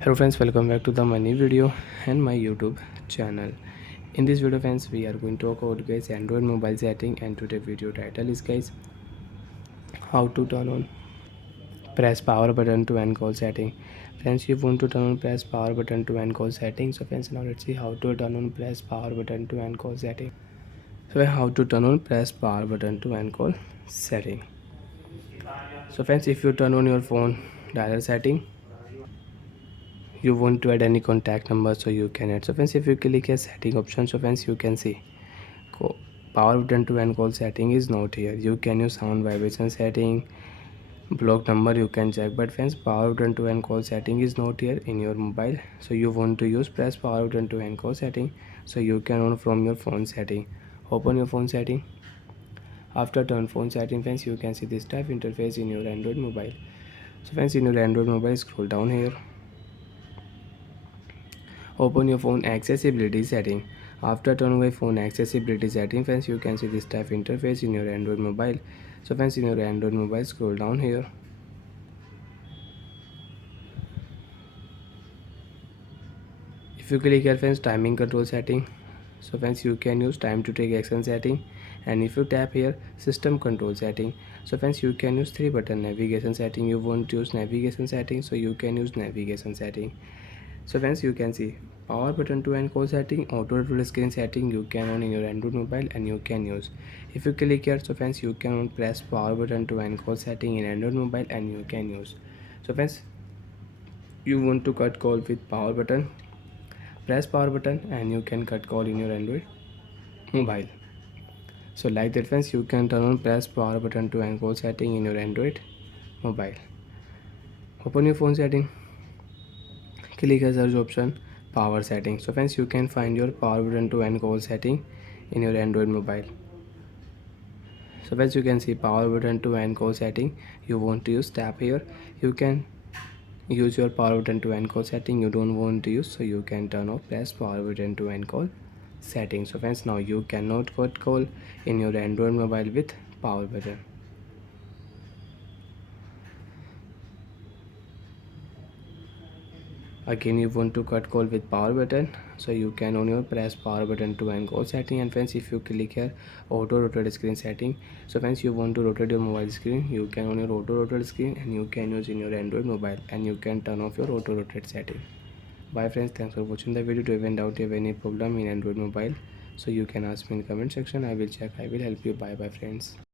Hello friends, welcome back to the money video and my YouTube channel. In this video friends, we are going to talk about guys Android mobile setting, and today video title is guys how to turn on press power button to end call setting. Friends, you want to turn on press power button to end call setting. So friends, now let's see how to turn on press power button to end call setting. So how to turn on press power button to end call setting. So friends, if you turn on your phone dialer setting, you want to add any contact number, so you can add. So friends, if you click a setting option, so friends you can see power button to end call setting is not here. You can use sound vibration setting, block number you can check, but friends power button to end call setting is not here in your mobile. So you want to use press power button to end call setting, so you can on from your phone setting. Open your phone setting. After turn phone setting friends, you can see this type interface in your Android mobile. So friends, in your Android mobile, scroll down here. Open your phone accessibility setting. After turn away phone accessibility setting friends, you can see this type interface in your Android mobile. So friends, in your Android mobile, scroll down here. If you click here friends, timing control setting, so friends you can use time to take action setting. And if you tap here, system control setting, so friends you can use three button navigation setting. You want to use navigation setting, so you can use navigation setting. So friends, you can see power button to end call setting, auto full screen setting you can on in your Android mobile, and you can use. If you click here, so friends you can on press power button to end call setting in Android mobile, and you can use. So friends, you want to cut call with power button, press power button and you can cut call in your Android mobile. So like that friends, you can turn on press power button to end call setting in your Android mobile. Open your phone setting, click a search option, power setting. So friends, you can find your power button to end call setting in your Android mobile. So as you can see power button to end call setting, you want to use, tap here. You can use your power button to end call setting you don't want to use, so you can turn off press power button to end call setting. So friends, now you cannot cut call in your Android mobile with power button. Again, you want to cut call with power button, so you can on your press power button to end call setting. And friends, if you click here auto rotate screen setting, so friends you want to rotate your mobile screen, you can on your auto rotate screen, and you can use in your Android mobile, and you can turn off your auto rotate setting. Bye friends, thanks for watching the video. To even doubt you have any problem in Android mobile, so you can ask me in comment section. I will check, I will help you. Bye bye friends.